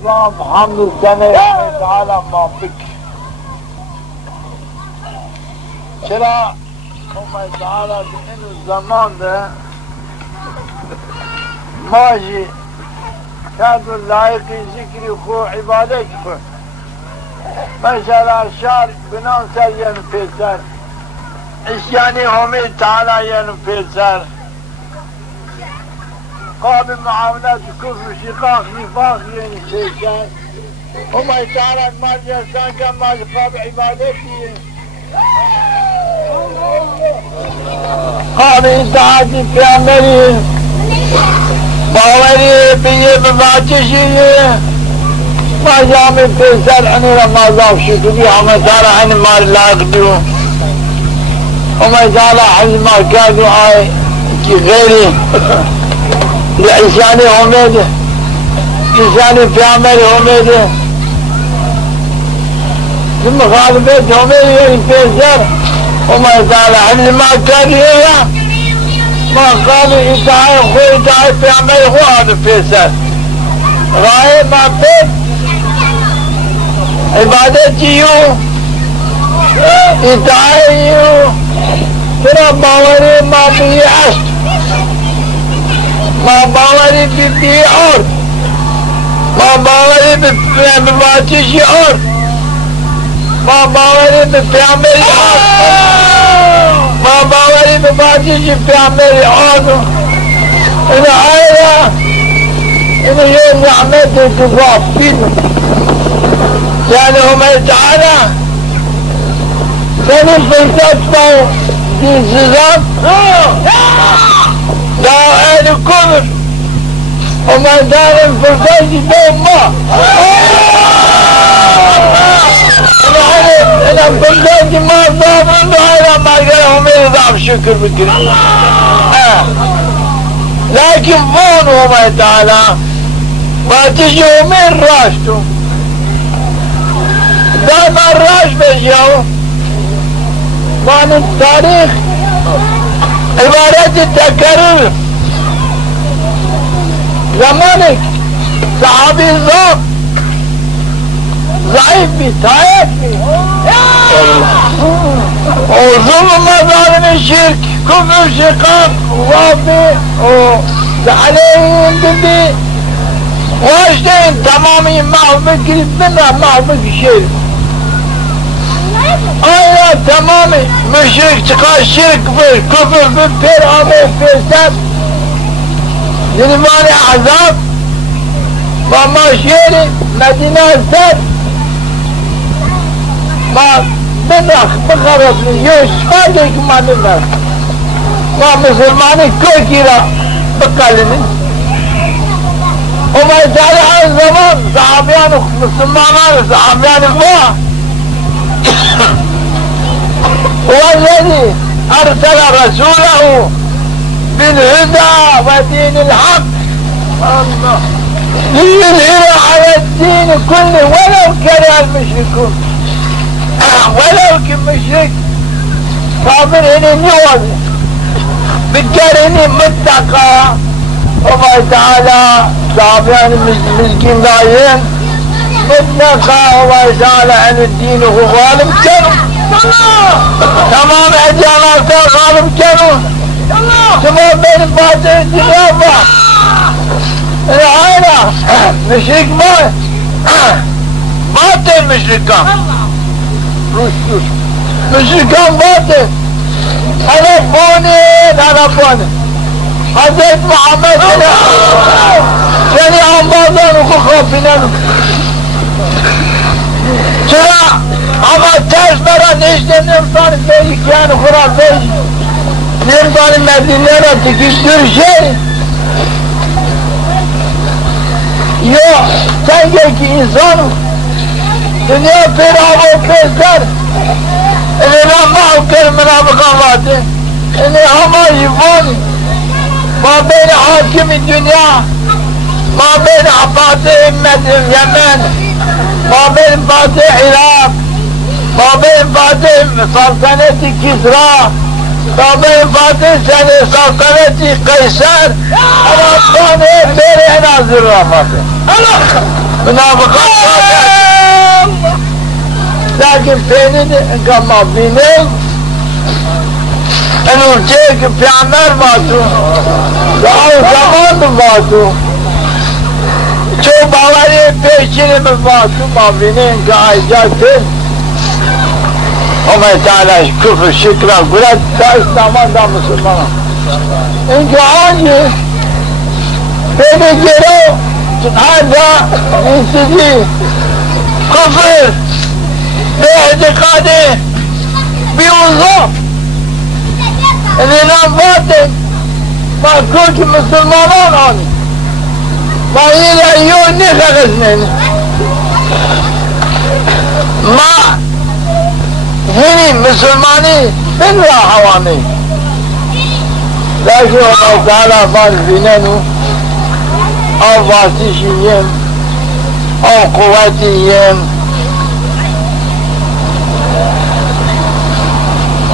اسلام حمد سنه تعالى ما بك چرا الله تعالى بإن الزمان ده ماجي كادوا لايقي ذكري خو عبادك خو مثلا شار بنان سر ين پیسر اشياني همي تعالى ين پیسر قابل معاملات كفر شقاق نفاق ين پیسر همي تعالى مال جسان كان مال قابل عبادتي قابل اتعادي في عملي باوري بيه بباچشي ما جامع پیسر انی رمضان شکری همه تعالی انی مار لاغ دیو همه تعالی حل ما کردو آئی کی غیری لعیسانی همه عیسانی پیامبر همه مخالفت همه یعنی پیسر همه تعالی حل ما کردو ما قالوا اتعای خو اتعای پیامبر خو آدو پیسر غایه ما پیس عبادتیو ادعایو ترا باوری ما بی عشق ما باوری بی اور ما باوری بباچشی اور ما باوری بپیامبری اور ما باوری بباچشی پیامبری اور اینو آیا اینو یه نعمت اتفاق بینو يعني هم تعالى كانوا بيتبعوا في الزام لا أهل الكفر هم دار الفردوس بأمه أنا الفردوس ما ضام أنا ما قالهم يضعف شكر بكري لكن فونوا هم تعالى ما تجوا من راشتوا دائما الراج بيجاو وعن التاريخ عبارات التكرر زمانك صحابي ضعيف بتاعك وظلم ظالم الشرك كفر شقاق ووافي وزعلين ببي واشتين تمامي معه بكري منها معه بكشير آیا تمام مشرک چقدر شرک بر کفر بر پیر آمه پیسر زنبان عذاب و ما شیر مدینه سر ما بنخ بخرف یوش فاده که ما بنخ ما مسلمانی کوکی را بقلنی وما يتعالى على الزمان صحابيان مسلمان صحابيان الله هو الذي أرسل رسوله بالهدى ودين الحق ليظهر على الدين كله ولو كره المشركون ولو كان مشرك صابر هنا نوض بالجرين متقى وما تعالى صحابيان مسكين دايين متقى وما تعالى عن الدين وهو غالب كانوا تمام أديانات غالب كانوا تمام بين الباطل الدنيا العائلة مشرك باطل مشركان مشركان باطل هربوني حضرت محمد شريعة باطل وخوفنا چرا اما تاش برا نشته نمتان بیشی کیان خورا بیشی نمتان مدینه را تکیش دور شهر یا سنگه که انسان دنیا پر آب و پیسر اینه را محو کر منافقاواته اینه همه یوانی ما بین حاکم دنیا ما بین فاتح یمن ما بين فاتح العراق ما بين فاتح سلطنة كسرى ما بين فاتح سلطنة قيصر ربنا بين نازل رحمته منافقات لكن فين انك ما بيني انو جيك في عمر باتو لأو زمان باتو شو باوري پیشنی باتو ما بيني انك عايزات فين وما تعالى كفر شكرا قلت دا اسلامان دا مسلمان انك عاجي بيني جيرو هذا ينسجي كفر باعتقاده بوضوح الإمام فاطم ما كنت مسلمان عني ما إلى يوم نخغزنين ما هني مسلماني من راحواني لكن الله تعالى فاز بينانو أو فاسشيين أو قواتيين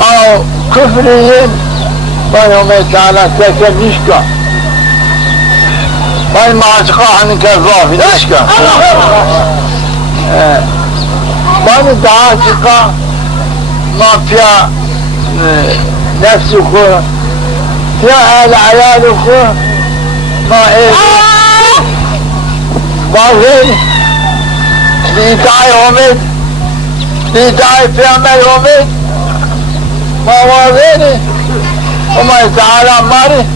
أو كفريين فيوم تعالى تكنشكا فإن ما أتقاها من كالرافي نشكا فإن تعاتقا ما فيها نفسك فيها أهل عيالك ما إيه بعضين لإيتاء يومين لإيتاء في عمل يومين ما واضيني وما تعالى ماري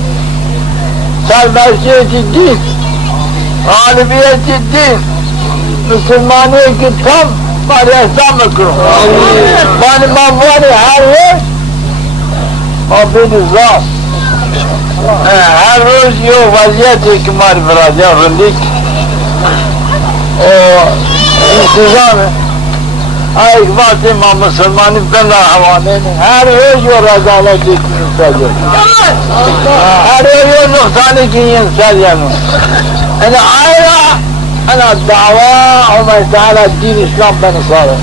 سالباشية الدين غالبية الدين مسلمانية كتهم ماري أسلام اكرم ماني مفاني حالي ما بين الزام هر روز یو وضعیتی که ماری برادر رندیک انتظامه ایک بات ما مسلمانی بنا حوانه هر روز یو رضالتی که انسان هر روز یو نقصانی که انسان انا آیرا انا دعوة وما تعالى دين اسلام بنصاره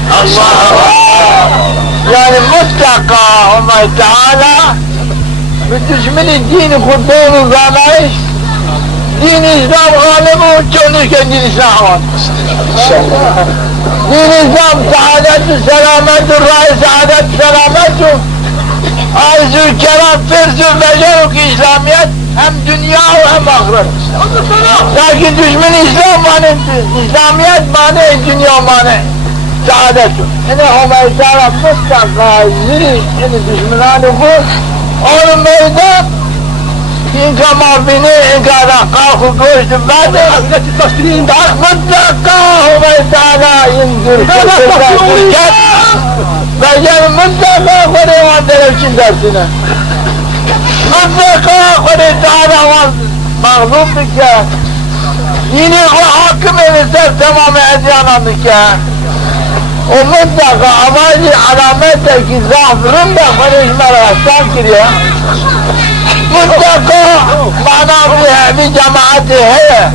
يعني متقى وما تعالى بتشمل الدين خدون وزامعيش دين اسلام غالب وچونش كان دين اسلام دين اسلام سعادت سلامت الرأي سعادت سلامت عز الكرام فرز البشر كإسلاميات هم دنيا وهم آخرت لكن دشمن اسلام مانه اسلاميات مانه دنيا مانه سعادته هنا هم اشارة مستقاذري ان دشمنان يقول اور میدان اینکه ما بینی اینکه رقاق و گوشت بعد مطلقا همه تعالی این درکت بجر مطلقا خود وان درفچین درسینه مطلقا خود تعالی مغلوب بکرد اینی خود حاکم نسر تمام ادیانان بکرد ومنطقة عمالي علاماتها كي ضعف رمبا خليج مرة احسان كريا منطقة معناه فيها بجماعتي هي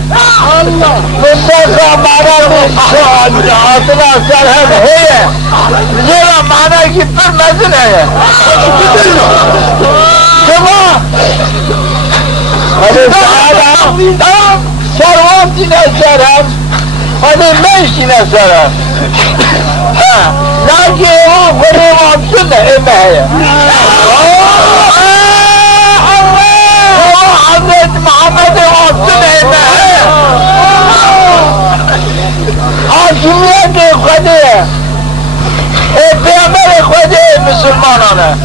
منطقة معناه فيها عاطنا سرهم هي زيرا معناه كي بالمزن هي كما خليج تعالى شرواتنا سرهم خليج ميشتنا سرهم لكن هو فريم عبسنا إما هي هو حضرت محمد عبسنا إما هي حاكمية إخوانية بيعمل إخوانية مسلمانانا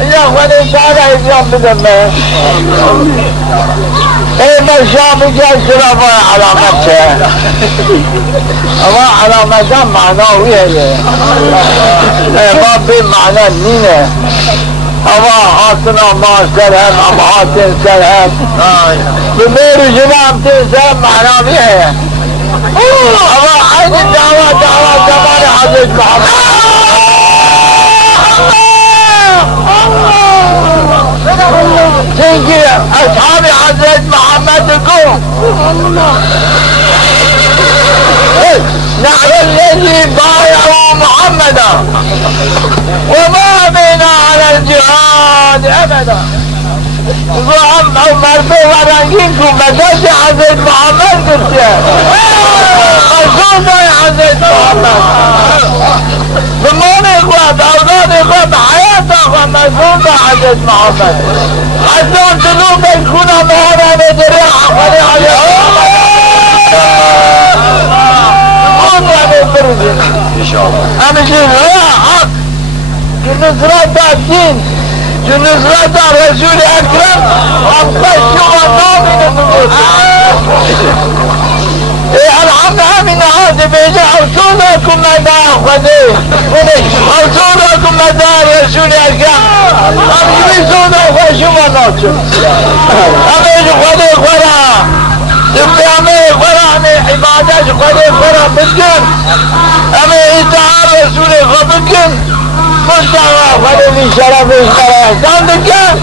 يا إخواني تعالى إذيان بدمه ما شام جاء شرفا علامتها اما علامتها معنوية ما بين معنى النينة اما حاطنا ما سلهم اما حاطن سلهم بمير جنام تنسهم معنوية اما عين الدعوة دعوة زمان حضرت محمد تنجي أصحاب حضرت محمد القوم نحن الذي بايعوا محمدا وما بنا على الجهاد أبدا وعم مرفوع ورنجينكم بدأت حضرت محمد قلت بای حضرت محمد بمان اخوات اولاد اخوات حیات اخوات مزون با حضرت محمد حضرت جنوب بکنه مهارانه دره حفظه حضرت همچنین حق که نصرت الدین که نصرت رسول اکرم هم شما نامین نمود الحمد همین هذا بیجا حصولكم مدى خده حصولكم مدى رسول اکرم هم جمیزون خواه شما ناچم همه خده خورا دفعه خورا همه عبادت خده خورا بکن همه اطاعت رسول خود بکن مستقا خده بی شرفش خدا احسان بکن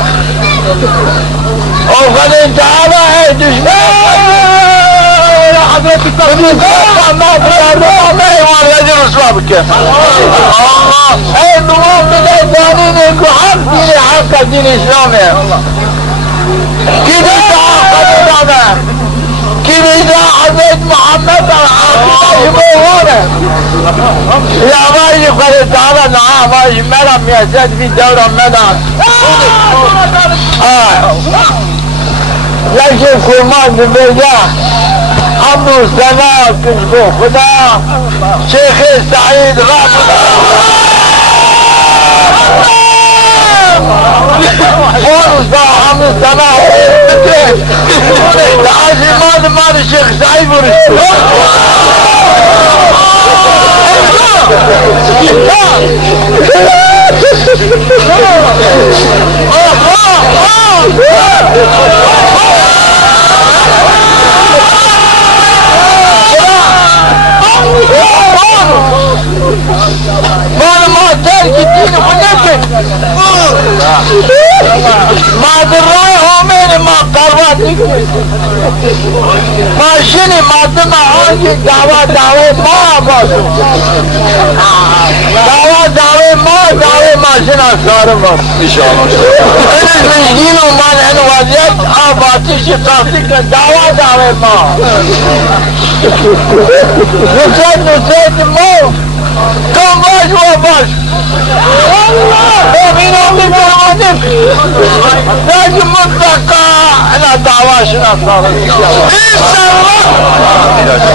او خده تعالی ہے دشمن حضرت ما بردامه ایمان رجل رسوا بکن ای نمام بده دانین کو حق دین حق دین اسلام ہے کی بیتا خده داده کی بیتا حضرت محمد عاقبه بواره یا آوائی خده تعالی نعا آوائی مرم میزد بی دورم مدن لیکن فرمان ببیجا حمد و سنا کشکو خدا شیخ سعید رحمت فرصة حمد سنا تعازي مال الشيخ سعيد ورشد ما ترك الدين ونكن ما درای همین ما قروات ما شنی ما دم آنچه دعوه ما باشو دعوه ما شنا سارم این مجدین و من این وضعیت آباتیش قاسی که دعوه ما نسید ما کم باش و باش امین آمی فرمانیم لیکن مطلقا انا دعواشنا صارت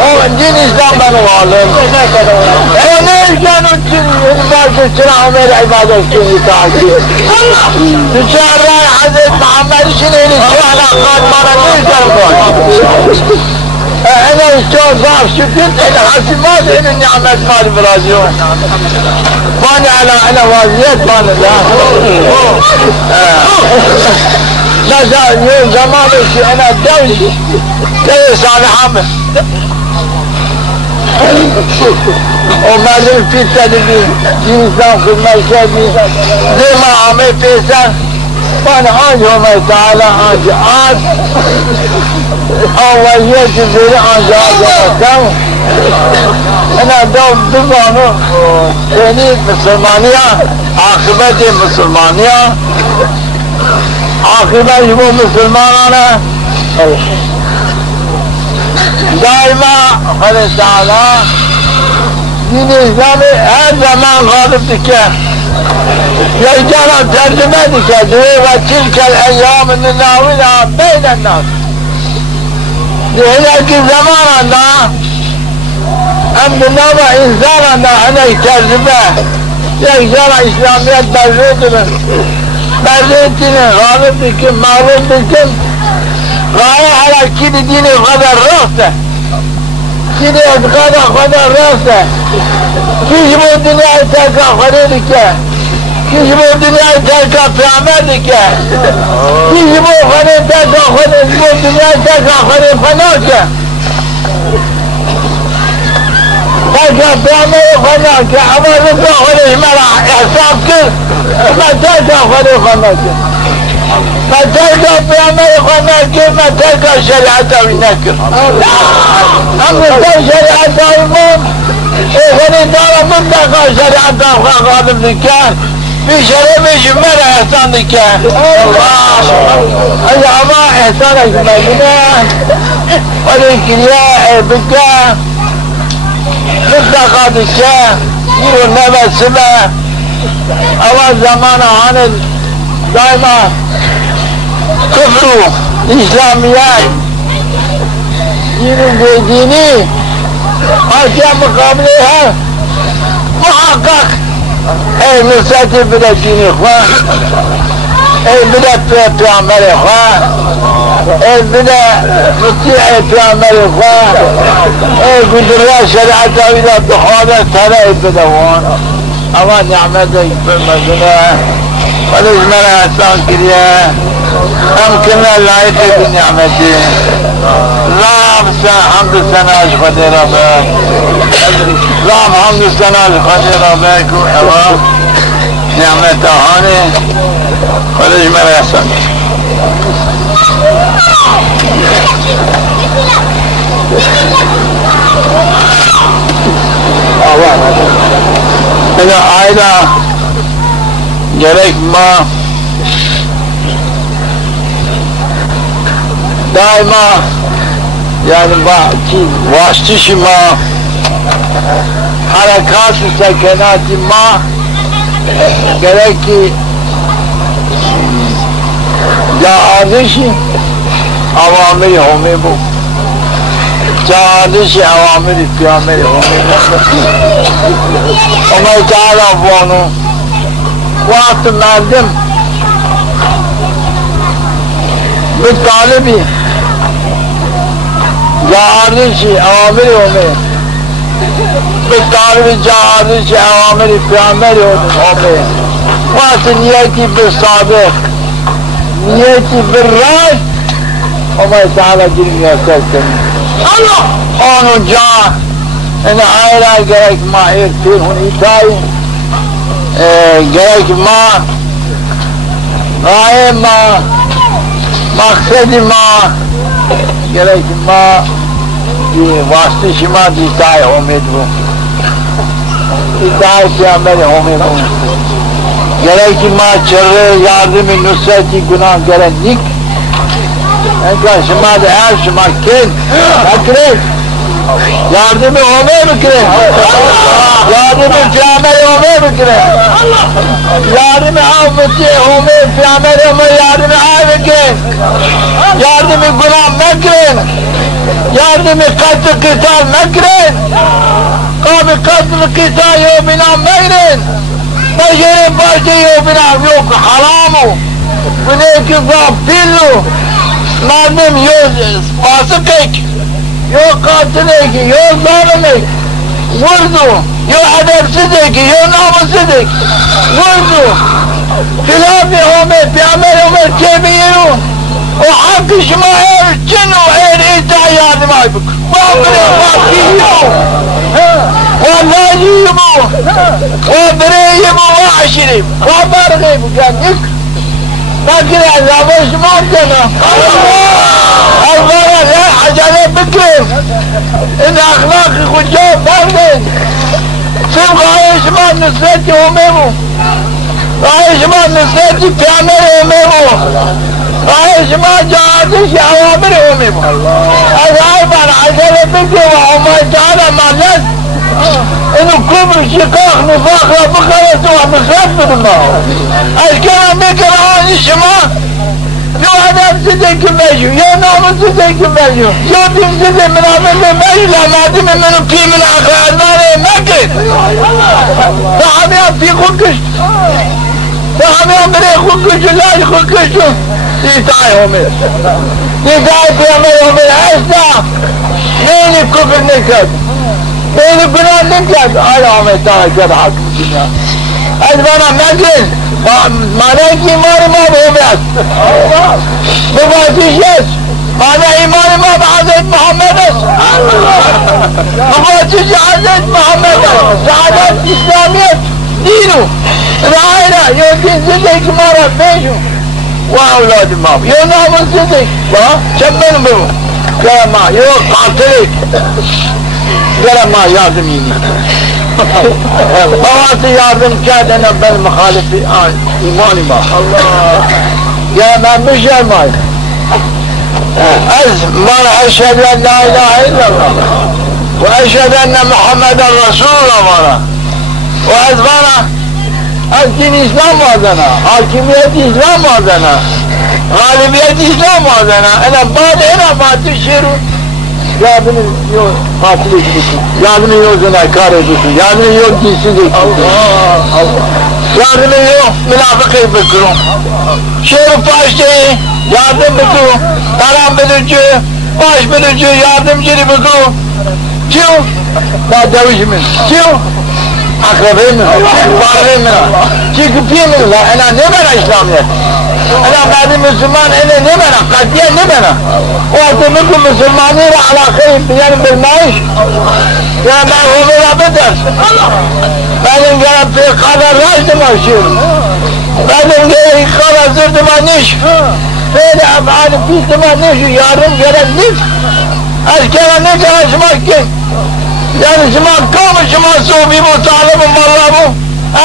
او دین اسلام بنو عالم اینه جانو باشه چرا عمر عبادت کنی تاکی تو چهر رای حضرت محمد شنینی چه علاقات مارا نیزر کن انا اشتوى ضعف شكت انا حسمات ان النعمة مال براجعون ماني على وازيات ماني لا لا زمان انا الدولي كيس على حمل وما زلت في التدبير دين اسلام في المركز زي ما عمل فيسان وانا عاجي وما تعالى عاجي اوليات الزيري عاجي عاجي انا دوم بمانو يعني مسلمانية عاقبة مسلمانية عاقبة يبو مسلمانانا دائما خلال تعالى دين اسلامي هر زمان غالب دكا يجعل ترجمة دكا وتلك الايام الناوية بين الناس لهذا الزمان عندنا أم بالنظر إنسان عندنا أنا يترجمه يجعل إسلاميات برزيتنا غالب بكم معروف بكم غاية على كل دين الغدر راسه كل اعتقاد غدر راسه كيش مو الدنيا يتلقى خليلك كيش مو الدنيا يتلقى في عملك كيش مو خليل تلقى خليل مو الدنيا يتلقى خليل فناك تلقى في عمل فناك عمل رفع خليل مرع احساب كل ما تلقى خليل فناك ما تلقى في عمل فناك ما تلقى شريعته وينكر أما شريعته ويمون خليل دارا منطقة شريعته وغالب نكان في شريف جمال احسان نكان اي عما احسانك مجنان ولكن يا بكا متقاد الشاه يرو نبا سبا اول زمان عن دائما كفروا الاسلاميات يرو بيديني اشياء مقابلها محقق اي نساتي بدا ديني اخوان اي بدا پیامبر اخوان اي بدا مطيع پیامبر اخوان اي قدر شريعة اويدا بخوانه ترى بدا وان اما نعمتك بالمدنة وليس منا احسان كريا امكننا لايقه بنعمتي لا حمد السنة اشفدي ربك لا حمد السنة اشفدي ربك نعمت هاني وليس منا احسان اذا عائلة جريك ما دائما يعني واسطش ما حركات سكنات ما جريك جاهزش اوامر همه بو جاهزش اوامر پیامبر همه وما تعالى فانو وقت مردم بالطالبي جاهزش اوامر همه بالطالبي جاهزش اوامر پیامبر همه وقت نیتی بالصادق نیتی بالراست وما تعالى جرم ياسر كمين آنو جا ان عائلة گرک ما ایرتیر هون ایتای گرک ما غایه ما مقصد ما گرک ما واسطه شما دیتای امید بو ایتای پیامبر امید بو گرک ما چره یاردم نصرتی گناه گرک نیک انکا شما ده هر شما کن نکرد یاردم همه بکنه یاردم پیامبر همه بکنه یاردم آفتی همه پیامبر همه یاردم آی بکن یاردم گناه مکرن یاردم قتل قتال مکرن قابل قتل قتال یو بنا مکرن بشر باشی یو بنا یو حرامو بنیکی فا پیلو مردم یو فاسقک یو قاتلک یو ظالمک وردو یو عدب صدق یو نام صدق وردو خلاف همه پیامبر همه که بیرون و حق شما ایر جن و ایر ایتا یادم آی بکن باقره باقیمو و لاجیمو و بریمو و عشریم و برغیمو کنیک لكن عذابه شما كنا الله لا عجله بكرم ان اخلاقي خجاب بردن سبق عايش ما نسيتي هميمو عايش ما نسيتي بيعمل هميمو عايش ما جاهزش اوامر هميمو اذهب عن عجله بكرم وما تعالى مع الناس انه كبر شقاق نفاق بخلص ومخلص الله الكلام بكرهاني شما يو عدم صدق مجو يو نام صدق مجو يو دين صدق من عمل مجو لما دم منو في من اخر نار مكت فهمي في خلقش فهمي بري خلقش لا خلقش يتعي همير يتعي في همير همير عيسنا مين الكفر نكت بين البناء نكت على عمي تعالى كده حكم الدنيا أجبنا مجلس معنى إيمان ما بهمت بفاتيشيس معنى إيمان ما بحضرت محمد بفاتيش حضرت محمد سعادات إسلامية دينه العائلة يودين صدق مرة بيشو وأولاد المام ينام صدق شبن بهم كما يو قاتلك قال ما يازميني بواسي يازم كاد انا بالمخالف ايماني ما الله يا ما مش ماي از ما اشهد ان لا اله الا الله واشهد ان محمد رسول الله وأزمانا الدين اسلام وادنا حاكمية اسلام وادنا غالبية اسلام وادنا انا بعد انا ما تشيروا يادني يو قاتلك بكم يادني يو زناكاري بكم يادني يو ديسيدك يادني يو منافقي بكم شيرو پاشتي يادم بكم ترام بلوچو باش بلوچو يادم جري بكم شو لا دوش من شو أقربين بارين شيء كبير لا أنا نبنا إسلامية أنا بعد مسلمان أنا نبنا قديا نبنا وأتمنى مسلمانين على خير بجانب المعيش يا ما هو ولا بدر بعدين قال في قدر راجد ما يشير بعدين قال قدر زرد ما نيش فين أفعال في ما نيش يا رب قال النف أذكر نيش أنا سمعك يعني زمان قوم زمان صوفي مطالب مرابو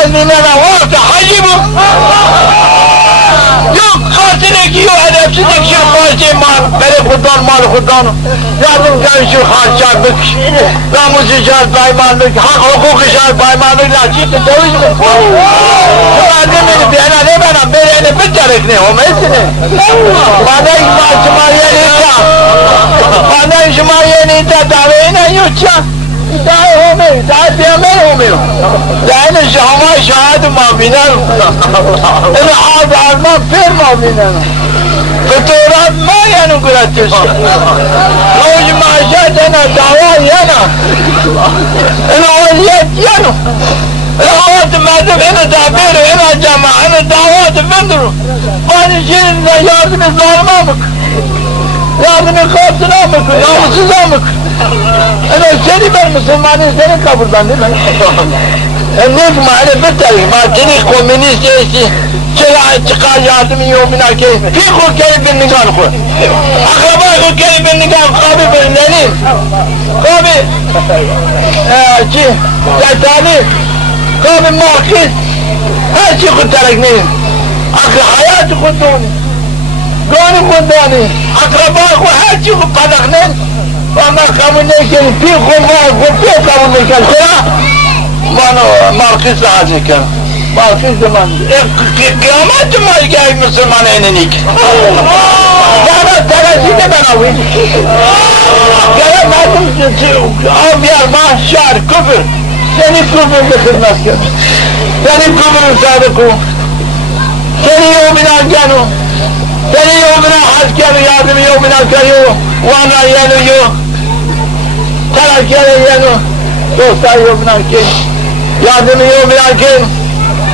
أذن أنا وقت حجبه يو قاتلك يو أدب سيدك شو قاتل مال بلي خدان مال خدانه لازم كان شو خارجات بك لا مسجات بايمان بك حق حقوق شاد بايمان بك لا شيء تدوش بك لازم من بيانا نبنا بيانا بتركني هم اسنه بعدين ما شمالية نيتا بعدين شمالية نيتا دعوينا يوچا دعاء همي دعاء بيامين همي لأن الشهوات شهادة ما بيننا إن عاد عالمان فين ما بيننا فتورات ما ينقل التسكى روج ما شادنا دعوات ينا الأوليات ينو الأوليات ما دفعنا تعبير هنا جماعة هنا دعوات بندرو ما نشيل يا ابن الظالمامك يا ابن قاتلامك يا مسلمامك أنا كلمة المسلمانين سنة كابردان دي النيك ما أنا بتالي ما تني كومينيست إيسي شرع اتقال يعدم يومنا كيف في خو كيف بالنقال خو أخرباء خو كيف بالنقال قابل بالنانين قابل تالي قابل ماركس هاتي خو تركنين أخر حياتي خدوني قوني خدوني أخرباء خو هاتي خو قدقنين وما قاموا نيكل في خمار وفي قاموا نيكل ما ماركس هذا كان ماركس زمان قيامات ما جاي مسلمانين نيك قال ترى شيء بناوي قال ما تمشي أو بيار ما شعر كفر سني كفر بخدمة كده سني كفر صادقو سني يومنا جانو سني يومنا حد كانوا يادم يومنا كيو وانا يانو ترى كده يانو دوستا يومنا كين يادم يومنا كين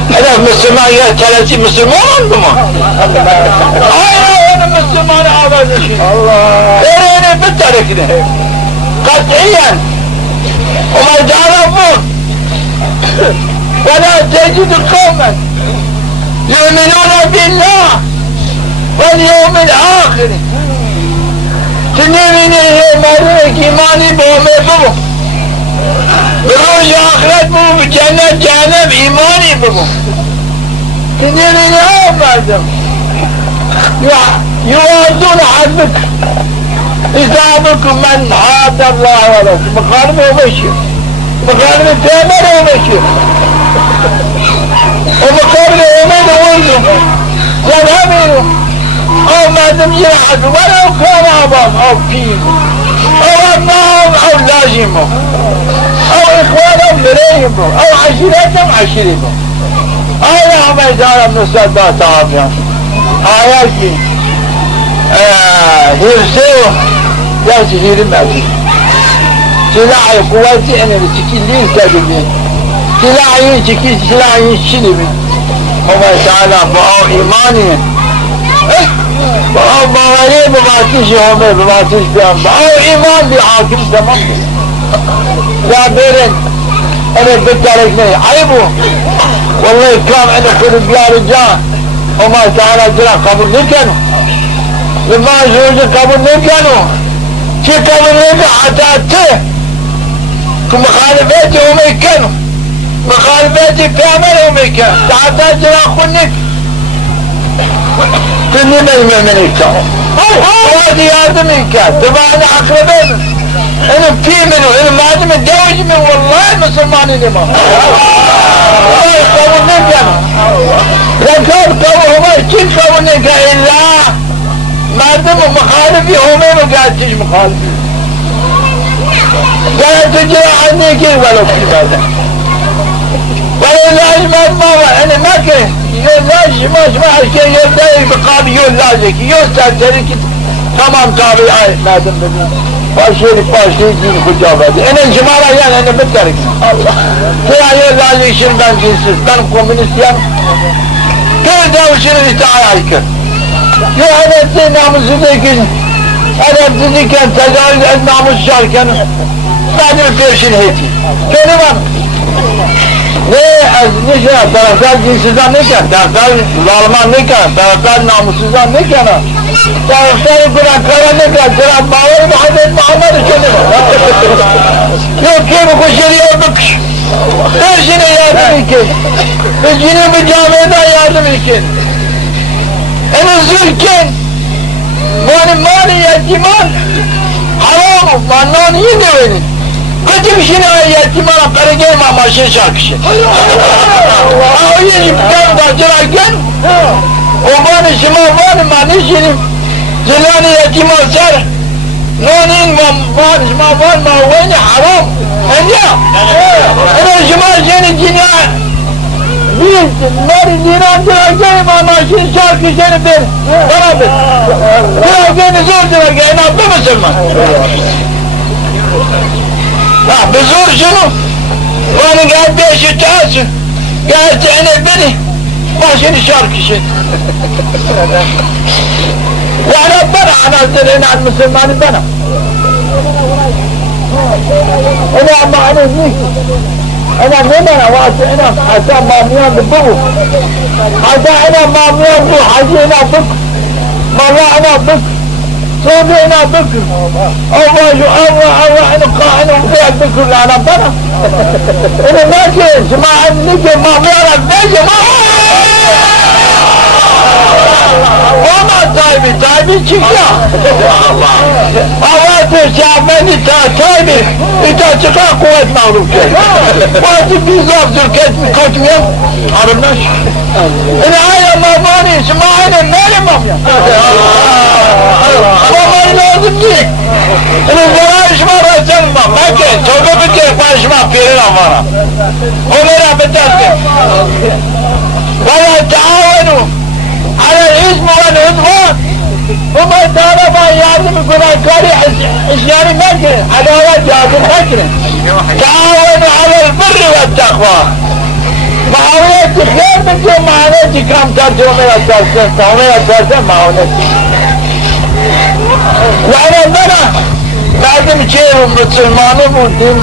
أنا مسلمان يا ثلاثي مسلمان بما أنا مسلمان هذا الشيء أنا بتركنا قطعيا وما تعرفون ولا تجد قوما يؤمنون بالله واليوم الآخر تنمين مالك إيماني بومي بروج آخرت بو بجنة جانب إيماني بو تنمين بعدهم يوادون حسبك إصابكم من عاد الله ورسوله مقاربه وبشر مقاربه تامر وبشر ومقاربه أمين وولدهم ينهمينه أو ما تمشي أحد ولو كان أباهم أو فيه أو أبنائهم أو لازمهم أو إخوانهم لريهم أو عشيرتهم عشيرتهم آية ما يتعلم من السادات عافية آياتي هيرسيو لا تهير المعزي سلاحي قواتي أنا لتكيلين كادمين سلاحي تكيل سلاحي الشلمي وما يتعلم بأو إيماني بأو مغاني بماتيش همي بماتيش بيان بأو إيمان بحاكم زمان يا بيرن أنا بتاركني عيبو والله كان أنا كل يا رجال وما تعالى جرا قبل نكنوا لما زوج قبل نكنوا شي قبل نكنوا حتى ته مخالفات هم يكنوا مخالفات كامل هم يكنوا حتى جرا خنك تني من يكنوا وادي آدم يكن تبعنا أقربين أنا في منه أنا ما مردم دوج من والله مسلمانی نما والله قبول نکنه لکن همه چی قبول نکنه الا مردم مخالفی همه مگرچیش مخالفی گره تو جرا عنی که ولو کی مردم ولی لاجمت ما انا مکه یه شما هرکی یه دایی بقابی یه لازه که یه سرسری که تمام تابعی مردم ببین پاشی دین خود جا بده اینه جمالا یعنی اینه بترک که یه لازه شن ben cinsiz ben komünistiyim که davuşunu istihayal kır yine edepli namusu deyken edepsizlikken tecavüz et namus şarken benim peşin heti kötü var ne şey taraftar cinsizden ne kan taraftar zalman ne kan taraftar namussuzdan ne kan taraftar bırakara ne kan taraf bağır mı Hazreti Muhammed'i kötü var yok ki bu koşuyor bakış her şeyine yardım için biz yine bu camiden yardım için en üzülken mani yetiman haram mannan yine benim kötü bir şeyine yetimana para gelme amaçlı şarkışı o yüzden da çırarken o mani şima mani şirim zilani yetiman sar nonin mani şima mani haram enya ena şima seni cina biz mani dinan çırarken amaçlı şarkışını bir bana bir çırarken zor çırarken abla Müslüman بزور شنو وانا قاعد بيش التاسع قاعد تعني بني ماشي شارك شيء وانا بنا انا زرين على المسلمان بنا انا ما انا زيك انا مننا واسع انا حتى ماميان بالبغو حتى انا ماميان بو حاجي انا بك مرة انا بك صوبينا بكر الله انا قاعد وفيها بكر لأنا بنا انا ما كنت ما عندك ما بيعرف بيجي وما طيبي تشكا الله تشعبني طيبي انت تشكا قوة مغلوب كي وانت بيزاف زركت كتوية عربناش انا هاي ماماني اسمعيني مالي مامي ماماني لازم ليك انا زرايش مرة سلمة ما كنت توقف بكير باش ما بيرنا مرة ومرا بتاسم ولا تعاونوا على الاسم والعدوان وما تعرف يعلم فلانكاري عشياني مكر عداوات جاهزين مكر تعاونوا على البر والتقوى معاونة خير منكم معاونة كم ترجمة الأساسة معاونة وأنا بنا بعد مشيهم مسلمانهم ودين